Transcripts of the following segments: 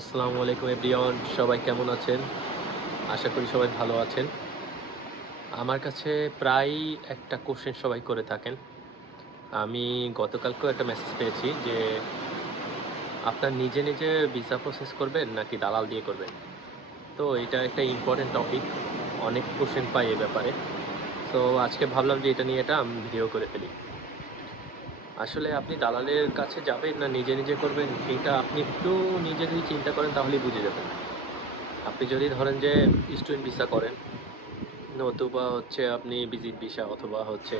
আসসালামু আলাইকুম এভরিওয়ান, সবাই কেমন আছেন? আশা করি সবাই ভালো আছেন। আমার কাছে প্রায়ই একটা কোশ্চেন সবাই করে থাকেন। আমি গতকালকেও একটা মেসেজ পেয়েছি যে আপনার নিজে নিজে ভিসা প্রসেস করবেন নাকি দালাল দিয়ে করবেন। তো এটা একটা ইম্পর্টেন্ট টপিক, অনেক কোশ্চেন পাই এ ব্যাপারে। তো আজকে ভাবলাম যে এটা নিয়ে আমি ভিডিও করে ফেলি। আসলে আপনি দালালের কাছে যাবেন না নিজে নিজে করবেন, এটা আপনি একটু নিজে যদি চিন্তা করেন তাহলেই বুঝে যাবেন। আপনি যদি ধরেন যে স্টুডেন্ট ভিসা করেন, নতুবা হচ্ছে আপনি ভিজিট ভিসা অথবা হচ্ছে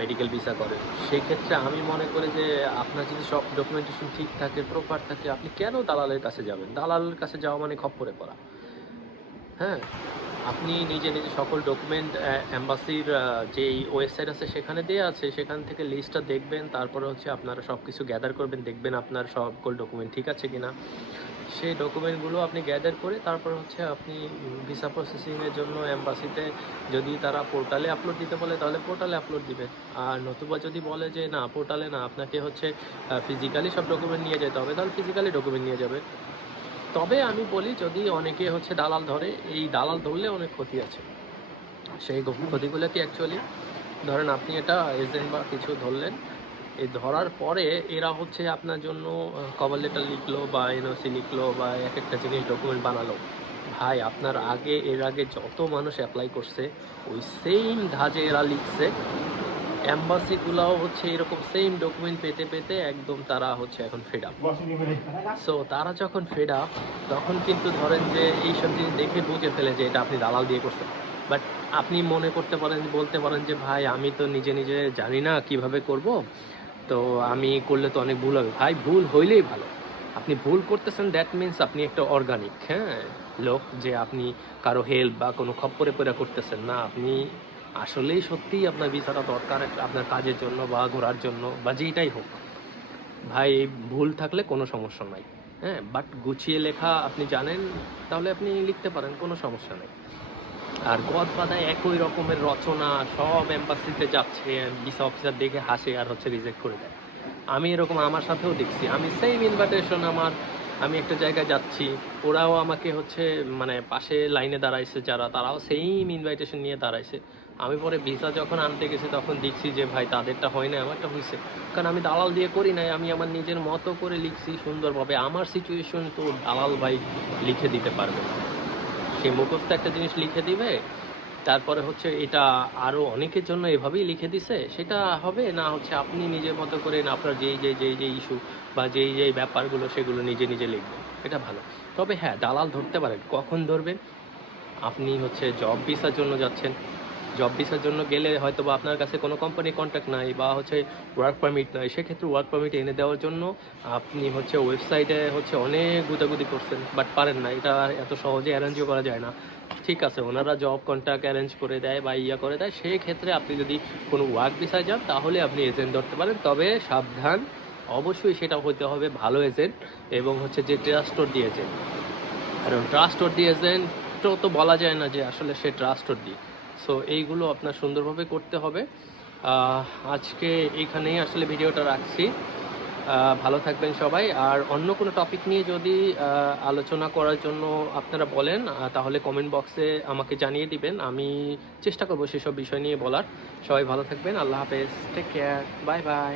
মেডিকেল ভিসা করেন, সেই ক্ষেত্রে আমি মনে করি যে আপনার যদি সব ডকুমেন্টেশন ঠিক থাকে, প্রপার থাকে, আপনি কেন দালালের কাছে যাবেন? দালালের কাছে যাওয়া মানে খপ্পরে পড়া। হ্যাঁ, আপনি নিজে নিজে সকল ডকুমেন্ট এম্বাসির যেই ওয়েবসাইট আছে সেখানে দেওয়া আছে, সেখান থেকে লিস্টটা দেখবেন, তারপরে হচ্ছে আপনারা সব কিছু গ্যাদার করবেন, দেখবেন আপনার সকল ডকুমেন্ট ঠিক আছে কিনা। সেই ডকুমেন্টগুলো আপনি গ্যাদার করে তারপর হচ্ছে আপনি ভিসা প্রসেসিংয়ের জন্য এম্বাসিতে, যদি তারা পোর্টালে আপলোড দিতে বলে তাহলে পোর্টালে আপলোড দিবেন। আর নতুবা যদি বলে যে না পোর্টালে না, আপনাকে হচ্ছে ফিজিক্যালি সব ডকুমেন্ট নিয়ে যেতে হবে, তাহলে ফিজিক্যালি ডকুমেন্ট নিয়ে যাবেন। তবে আমি বলি, যদি অনেকে হচ্ছে দালাল ধরে, এই দালাল ধরলে অনেক ক্ষতি আছে। সেই ক্ষতিগুলো কি অ্যাকচুয়ালি, ধরেন আপনি এটা এজেন্ট বা কিছু ধরলেন, এই ধরার পরে এরা হচ্ছে আপনার জন্য কভার লেটার লিখলো বা এনওসি লিখলো বা এক একটা জিনিস ডকুমেন্ট বানালো। ভাই, আপনার আগে এর আগে যত মানুষ অ্যাপ্লাই করছে ওই সেম ধাঁচে এরা লিখছে। অ্যাম্বাসিগুলাও হচ্ছে এরকম সেম ডকুমেন্ট পেতে পেতে একদম তারা হচ্ছে এখন ফেড আপ। সো তারা যখন ফেড আপ, তখন কিন্তু ধরেন যে এইসব জিনিস দেখে বুঝে ফেলে যে এটা আপনি দালাল দিয়ে করছেন। বাট আপনি মনে করতে পারেন, বলতে পারেন যে ভাই আমি তো নিজে নিজে জানি না কিভাবে করব, তো আমি করলে তো অনেক ভুল হবে। ভাই, ভুল হইলেই ভালো। আপনি ভুল করতেছেন, দ্যাট মিন্স আপনি একটা অর্গানিক লোক, যে আপনি কারো হেল্প বা কোনো খপ্পরে পড়ে করতেছেন না। আপনি আসলেই সত্যিই আপনার ভিসাটা দরকার আপনার কাজের জন্য বা ঘোরার জন্য বা যেইটাই হোক। ভাই, ভুল থাকলে কোনো সমস্যা নাই। বাট গুছিয়ে লেখা আপনি জানেন, তাহলে আপনি লিখতে পারেন, কোনো সমস্যা নেই। আর গদবাঁধা একই রকমের রচনা সব এম্বাসিতে যাচ্ছে, ভিসা অফিসার দেখে হাসে আর হচ্ছে রিজেক্ট করে দেয়। আমি এরকম আমার সাথেও দেখছি। আমি সেম ইনভাইটেশন আমি একটা জায়গায় যাচ্ছি, ওরাও আমাকে হচ্ছে মানে পাশে লাইনে দাঁড়াইছে যারা, তারাও সেম ইনভাইটেশন নিয়ে দাঁড়াইছে। আমি পরে ভিসা যখন আনতে গেছি তখন দেখছি যে ভাই তাদেরটা হয় না, আমারটা হয়েছে। কারণ আমি দালাল দিয়ে করি নাই, আমি আমার নিজের মতো করে লিখছি সুন্দরভাবে। আমার সিচুয়েশন তো দালাল ভাই লিখে দিতে পারবে না। সে মুখস্থ একটা জিনিস লিখে দিবে, তারপরে হচ্ছে এটা আরও অনেকের জন্য এভাবেই লিখে দিছে, সেটা হবে না। হচ্ছে আপনি নিজের মতো করে আপনার যেই ইস্যু বা যেই ব্যাপারগুলো সেগুলো নিজে নিজে লিখবেন, এটা ভালো। তবে হ্যাঁ, দালাল ধরতে পারেন। কখন ধরবেন? আপনি হচ্ছে জব ভিসার জন্য যাচ্ছেন, জব ভিসার জন্য গেলে হয়তো বা আপনার কাছে কোনো কোম্পানি কন্ট্যাক্ট নাই বা হচ্ছে ওয়ার্ক পারমিট নাই, সেক্ষেত্রে ওয়ার্ক পারমিট এনে দেওয়ার জন্য আপনি হচ্ছে ওয়েবসাইটে হচ্ছে অনেক গুতাগুতি করছেন, বাট পারেন না, এটা এত সহজে অ্যারেঞ্জও করা যায় না। ঠিক আছে, ওনারা জব কন্ট্রাক্ট অ্যারেঞ্জ করে দেয় বা করে দেয়, সেই ক্ষেত্রে আপনি যদি কোনো ওয়ার্ক ভিসায় যান তাহলে আপনি এজেন্ট ধরতে পারেন। তবে সাবধান, অবশ্যই সেটা হতে হবে ভালো এজেন্ট, এবং হচ্ছে যে ট্রাস্টওয়ার্দি এজেন্ট। কারণ ট্রাস্টওয়ার্দি এজেন্টও তো বলা যায় না যে আসলে সে ট্রাস্টওয়ার্দি। সো এইগুলো আপনার সুন্দরভাবে করতে হবে। আহ, আজকে এইখানেই আসলে ভিডিওটা রাখছি। ভালো থাকবেন সবাই। আর অন্য কোনো টপিক নিয়ে যদি আলোচনা করার জন্য আপনারা বলেন, তাহলে কমেন্ট বক্সে আমাকে জানিয়ে দিবেন, আমি চেষ্টা করবো সেসব বিষয় নিয়ে বলার। সবাই ভালো থাকবেন, আল্লাহ হাফেজ, টেক কেয়ার, বাই বাই।